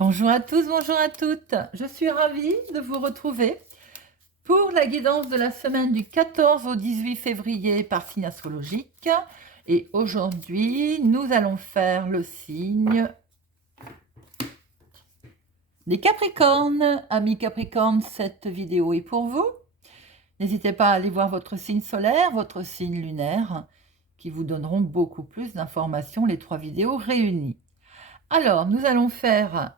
Bonjour à tous, bonjour à toutes. Je suis ravie de vous retrouver pour la guidance de la semaine du 14 au 18 février par signe astrologique. Et aujourd'hui, nous allons faire le signe des Capricornes. Amis Capricornes, cette vidéo est pour vous. N'hésitez pas à aller voir votre signe solaire, votre signe lunaire, qui vous donneront beaucoup plus d'informations, les 3 vidéos réunies. Alors, nous allons faire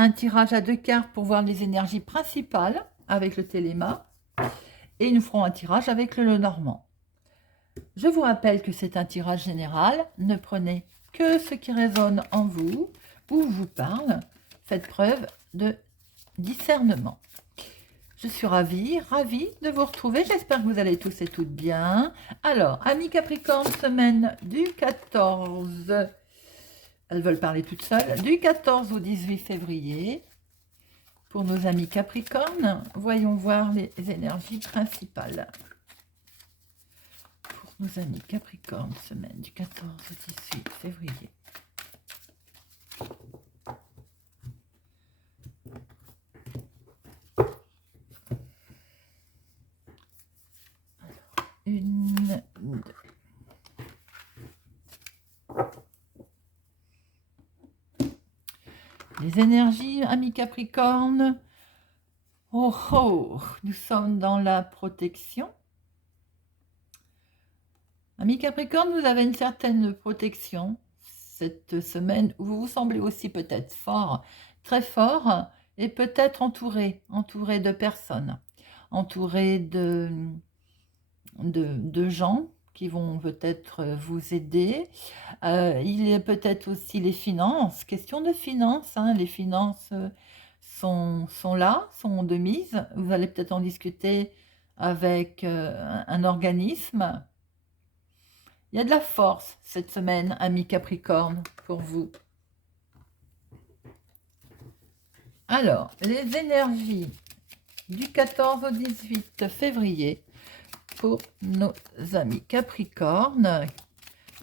un tirage à 2 cartes pour voir les énergies principales avec le téléma et nous ferons un tirage avec le Lenormand. Je vous rappelle que c'est un tirage général, ne prenez que ce qui résonne en vous ou vous parle, faites preuve de discernement. Je suis ravie de vous retrouver, j'espère que vous allez tous et toutes bien. Alors, amis Capricorne, semaine du 14, elles veulent parler toutes seules, du 14 au 18 février. Pour nos amis Capricorne, voyons voir les énergies principales. Pour nos amis Capricorne, semaine du 14 au 18 février. Alors, 1, 2. Les énergies, amis Capricorne. Oh oh, nous sommes dans la protection. Amis Capricorne, vous avez une certaine protection cette semaine où vous vous semblez aussi peut-être fort, très fort, et peut-être entouré de personnes, entouré de gens qui vont peut-être vous aider. Il y a peut-être aussi les finances, question de finances, hein, les finances sont là, sont de mise. Vous allez peut-être en discuter avec un organisme. Il y a de la force cette semaine, amis Capricorne, pour vous. Alors, les énergies du 14 au 18 février pour nos amis Capricorne.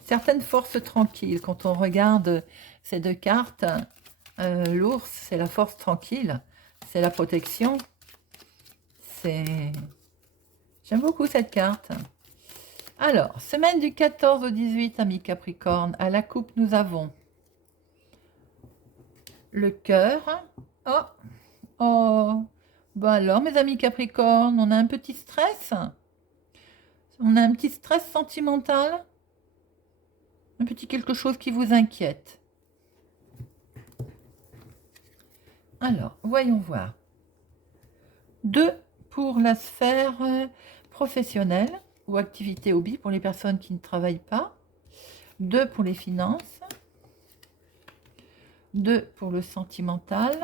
Certaines forces tranquilles. Quand on regarde ces 2 cartes, l'ours, c'est la force tranquille, c'est la protection. J'aime beaucoup cette carte. Alors, semaine du 14 au 18, amis Capricorne, à la coupe, nous avons le cœur. Oh, oh, bon alors, mes amis Capricorne, on a un petit stress. On a un petit stress sentimental. Un petit quelque chose qui vous inquiète. Alors, voyons voir. 2 pour la sphère professionnelle ou activité hobby pour les personnes qui ne travaillent pas. 2 pour les finances. 2 pour le sentimental.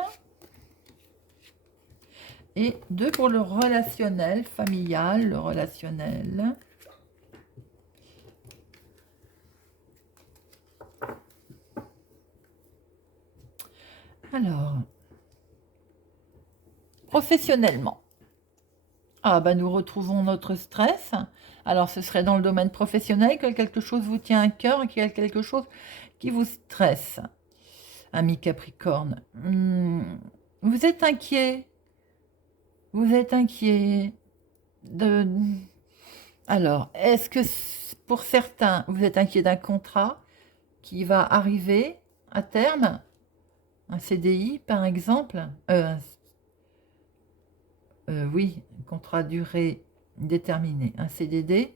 Et 2 pour le relationnel, familial, le relationnel. Alors, professionnellement. Ah ben nous retrouvons notre stress. Alors ce serait dans le domaine professionnel que quelque chose vous tient à cœur et qu'il y a quelque chose qui vous stresse. Ami Capricorne, vous êtes inquiet. Vous êtes inquiet de... Alors, est-ce que pour certains, vous êtes inquiet d'un contrat qui va arriver à terme? Un CDI, par exemple? Oui, contrat à durée déterminée. Un CDD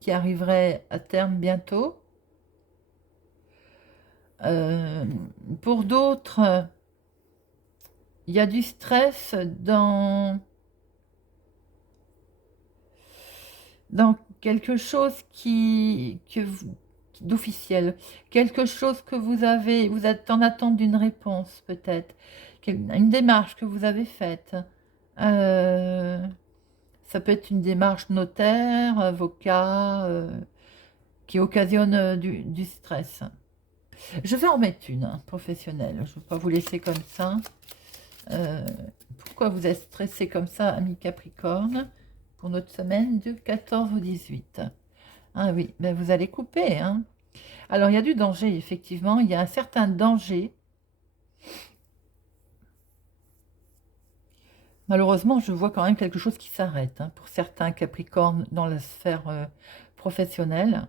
qui arriverait à terme bientôt. Pour d'autres, il y a du stress dans quelque chose d'officiel, quelque chose que vous êtes en attente d'une réponse peut-être, une démarche que vous avez faite. Ça peut être une démarche notaire, avocat, qui occasionne du stress. Je vais en mettre une professionnelle, je ne vais pas vous laisser comme ça. Pourquoi vous êtes stressé comme ça, ami Capricorne, pour notre semaine du 14 au 18? Ah oui, ben vous allez couper. Hein. Alors, il y a du danger, effectivement. Il y a un certain danger Malheureusement, je vois quand même quelque chose qui s'arrête, hein, pour certains Capricornes dans la sphère professionnelle.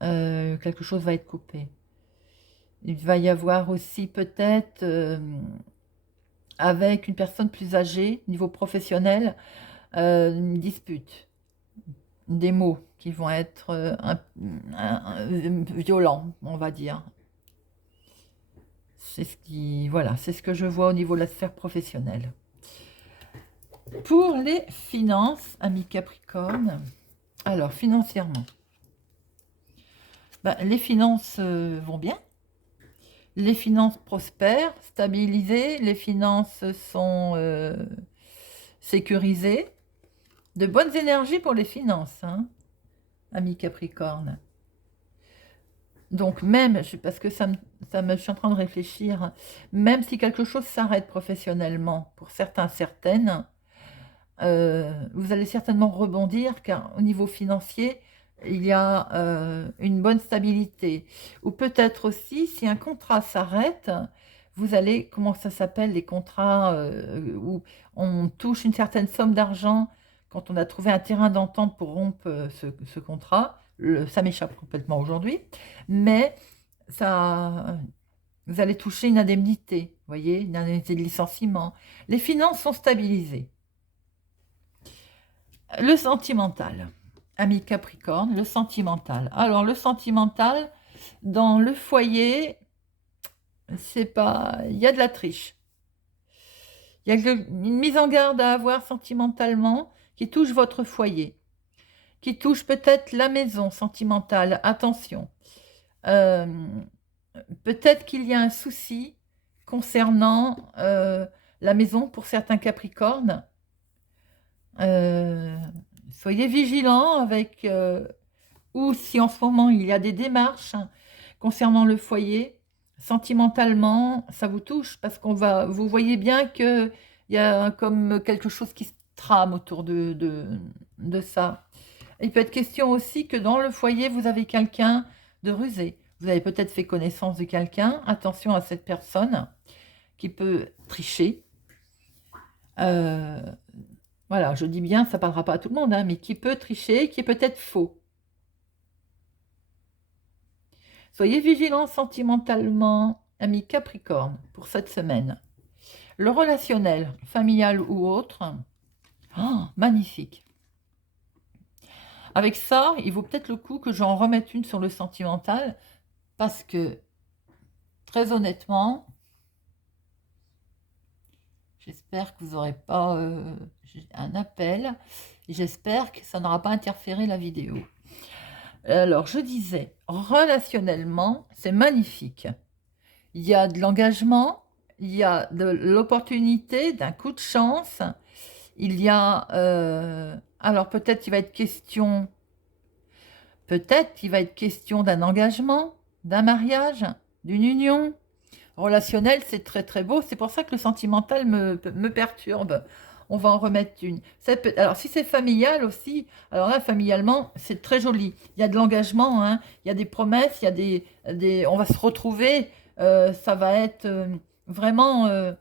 Quelque chose va être coupé. Il va y avoir aussi peut-être, avec une personne plus âgée, niveau professionnel, une dispute, des mots qui vont être violents, on va dire. C'est ce qui, voilà, c'est ce que je vois au niveau de la sphère professionnelle. Pour les finances, amis Capricorne, alors financièrement, ben, les finances vont bien, les finances prospèrent, stabilisées, les finances sont sécurisées, de bonnes énergies pour les finances, hein, amis Capricorne. Donc même, parce que je suis en train de réfléchir, même si quelque chose s'arrête professionnellement, pour certains, certaines, vous allez certainement rebondir, car au niveau financier, il y a une bonne stabilité. Ou peut-être aussi, si un contrat s'arrête, vous allez, comment ça s'appelle, les contrats où on touche une certaine somme d'argent quand on a trouvé un terrain d'entente pour rompre ce contrat. Ça m'échappe complètement aujourd'hui, mais ça, vous allez toucher une indemnité, vous voyez, une indemnité de licenciement. Les finances sont stabilisées. Le sentimental, ami Capricorne, le sentimental. Alors, le sentimental, dans le foyer, c'est pas... Il y a de la triche. Il y a une mise en garde à avoir sentimentalement qui touche votre foyer, qui touche peut-être la maison sentimentale. Attention. Euh, Peut-être qu'il y a un souci concernant la maison pour certains Capricornes. Euh, Soyez vigilants avec, ou si en ce moment il y a des démarches concernant le foyer, sentimentalement, ça vous touche parce vous voyez bien qu'il y a comme quelque chose qui se trame autour de ça. Il peut être question aussi que dans le foyer, vous avez quelqu'un de rusé. Vous avez peut-être fait connaissance de quelqu'un. Attention à cette personne qui peut tricher. Euh, voilà, je dis bien, ça ne parlera pas à tout le monde, hein, mais qui peut tricher, qui est peut-être faux. Soyez vigilants sentimentalement, amis Capricorne, pour cette semaine. Le relationnel, familial ou autre, oh, magnifique. Avec ça, il vaut peut-être le coup que j'en remette une sur le sentimental, parce que, très honnêtement, j'espère que vous n'aurez pas un appel, et j'espère que ça n'aura pas interféré la vidéo. Alors, je disais, relationnellement, c'est magnifique. Il y a de l'engagement, il y a de l'opportunité, d'un coup de chance. Il y a... alors peut-être il va être question... Peut-être qu'il va être question d'un engagement, d'un mariage, d'une union. Relationnel, c'est très très beau. C'est pour ça que le sentimental me perturbe. On va en remettre une. Alors, si c'est familial aussi, alors là, familialement, c'est très joli. Il y a de l'engagement, hein, il y a des promesses, il y a on va se retrouver. Ça va être vraiment...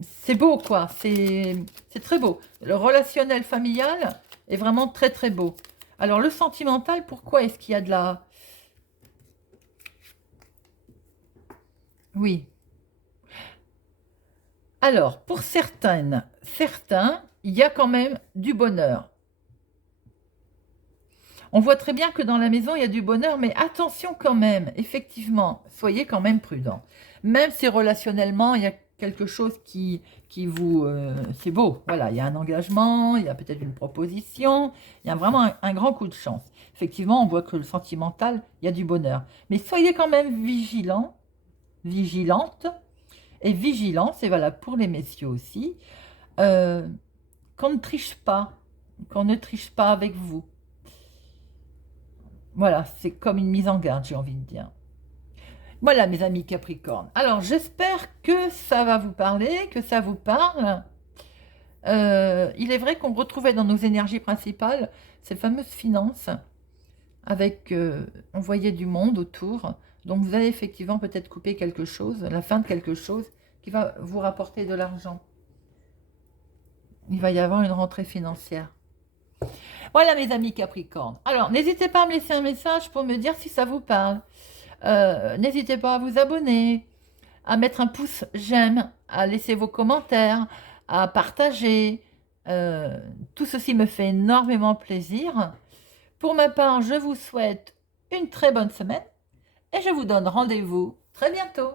c'est beau, quoi. C'est très beau. Le relationnel familial est vraiment très très beau. Alors, le sentimental, pourquoi est-ce qu'il y a de la... Oui. Alors, pour certains, il y a quand même du bonheur. On voit très bien que dans la maison, il y a du bonheur, mais attention quand même, effectivement, soyez quand même prudents. Même si relationnellement, il y a quelque chose qui vous... c'est beau, voilà, il y a un engagement, il y a peut-être une proposition, il y a vraiment un grand coup de chance. Effectivement, on voit que le sentimental, il y a du bonheur. Mais soyez quand même vigilants, vigilantes, et vigilants, c'est valable pour les messieurs aussi, euh, qu'on ne triche pas, qu'on ne triche pas avec vous. Voilà, c'est comme une mise en garde, j'ai envie de dire. Voilà, mes amis Capricorne. Alors, j'espère que ça va vous parler, que ça vous parle. Il est vrai qu'on retrouvait dans nos énergies principales ces fameuses finances, avec, on voyait du monde autour, Donc vous allez effectivement peut-être couper quelque chose, la fin de quelque chose qui va vous rapporter de l'argent. Il va y avoir une rentrée financière. Voilà mes amis Capricorne. Alors n'hésitez pas à me laisser un message pour me dire si ça vous parle. N'hésitez pas à vous abonner, à mettre un pouce j'aime, à laisser vos commentaires, à partager. Tout ceci me fait énormément plaisir. Pour ma part, je vous souhaite une très bonne semaine et je vous donne rendez-vous très bientôt.